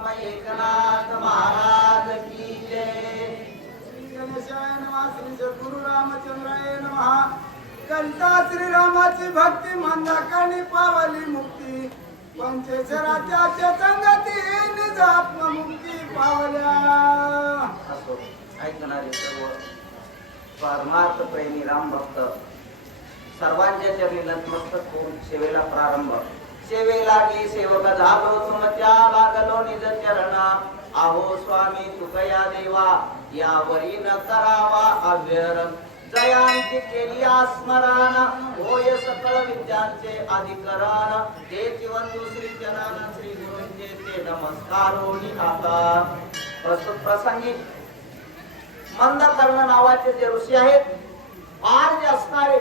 एकनाथ महाराज की जय गणेशाय नमः गुरु रामचंद्राय नमः कंता श्रीरामाची भक्ती मंदाकाने पावली मुक्ती पंचेसराच्या चतंगती निज आत्ममुक्ती पावल्या ऐकणारे सर्व परमार्थ प्रेमी राम भक्त सर्वांच्या चरणी नतमस्तक होऊन सेवेला प्रारंभ सेवेला की सेवक झालो सुमत्या लागलो निज चरण आहो स्वामी तुकया देवा यावरी न करावा अव्यर जयांची केली स्मरण होय सकळ विद्यांचे अधिकरण. ते जीवन दुसरी चरण श्री गुरुंचे ते नमस्कारोनी आता प्रस्तुत प्रसंगी मंद कर्ण नावाचे जे ऋषी आहेत फार जे असणारे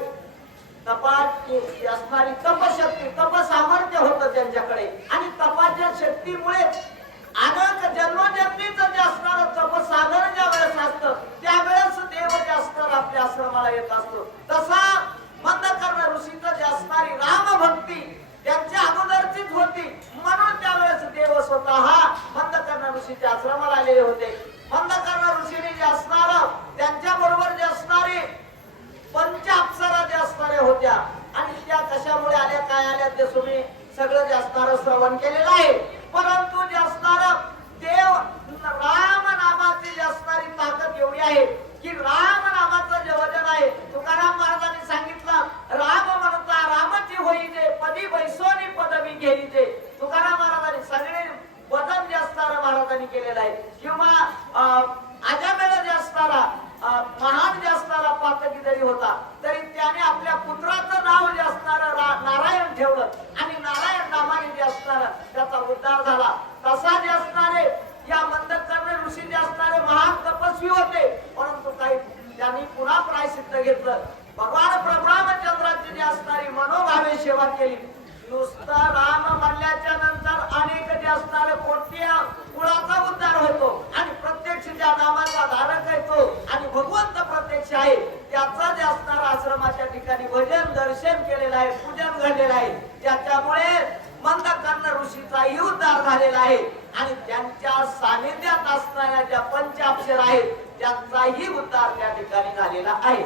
तपाट असणारी तपशक्ती तपसामर्थ्य होतं त्यांच्याकडे आणि तपाच्या शक्तीमुळे अनेक जन्मजन्मीचं जे असणारं तपसाधन ज्या वेळेस असतं त्यावेळेस देव जे असणार करता येत असतो. तसा मंदकर्ण ऋषीचं जे असणारी रामभक्ती त्यांच्या अगोदरचीच होती. म्हणून त्यावेळेस देव स्वतः मंदकर्ण ऋषीच्या आश्रमाला आलेले होते. मंदकर्ण ऋषीने जे असणार त्यांच्या बरोबर जे असणारे पंच अप्सरा जे असणाऱ्या होत्या. आणि त्या कशामुळे आल्या काय आल्या ते तुम्ही सगळं जे असणार श्रवण केलेलं आहे. परंतु जे असणार देव राम नामाची जे असणारी ताकद एवढी आहे की राम नामाचं जे वजन आहे तुकाराम महाराजांनी सांगितलं राम म्हणता रामची होईजे पदी बैसोनी केली ते. तुकाराम महाराजांनी सगळे वजन जे असताना महाराजांनी केलेलं आहे. किंवा अं, आजामेला जे असताना महान जे असणारा पातकी जरी होता तरी त्याने आपल्या पुत्राचं नाव जे असणार नारायण ठेवलं. आणि नारायण नामाने जे असणार त्याचा उद्धार झाला. तसा जे असणारे या मंदकर्ण ऋषी जे असणारे महान तपस्वी होते. परंतु काही त्यांनी पुन्हा प्रायसिद्ध घेतलं. भगवान प्रभुरामचंद्राची जे असणारी मनोभावे सेवा केली नुसतं राम नंतर अनेक जे असणार कोणत्या कुळाचा उद्धार होतो आणि प्रत्यक्ष ज्या नामाचा धारक आहे तो आणि भगवंत प्रत्यक्ष आहे त्याचा जे असणार आश्रमाच्या ठिकाणी भजन दर्शन केलेलं आहे पूजन घडलेलं आहे ज्याच्यामुळे मंदकर्ण ऋषीचाही उद्धार झालेला आहे. आणि त्यांच्या सानिध्यात असणाऱ्या ज्या पंचाक्षर आहेत त्यांचाही उद्धार त्या ठिकाणी झालेला आहे.